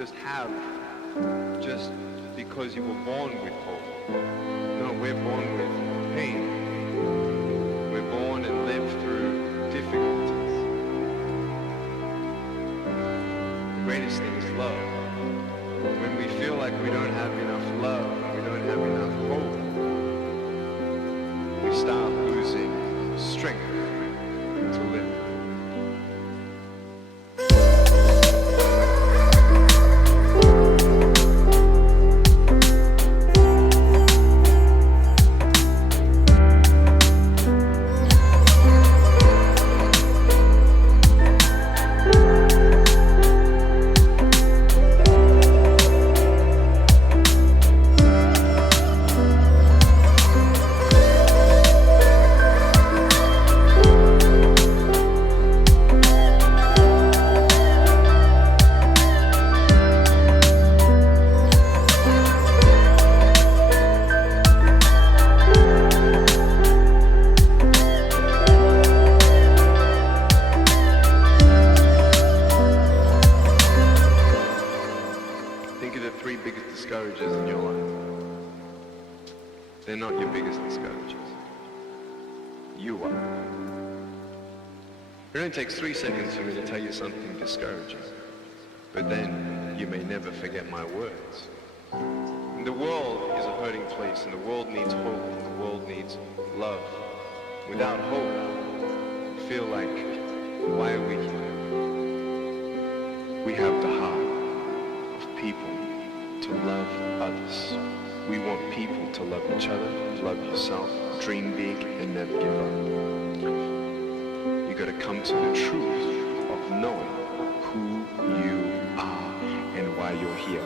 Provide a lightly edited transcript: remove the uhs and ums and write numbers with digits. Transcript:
just have just because you were born with hope. No, we're born with pain. We're born and live through difficulties. The greatest thing is love. When we feel like we don't have enough love, we don't have enough hope, we start losing strength to live. Think of the three biggest discouragers in your life. They're not your biggest discouragers. You are. It only takes 3 seconds for me to tell you something discouraging. But then you may never forget my words. The world is a hurting place, and the world needs hope, and the world needs love. Without hope, I feel like, why are we here? We have the heart of people to love others. We want people to love each other, love yourself, dream big, and never give up. You gotta come to the truth of knowing who you are and why you're here.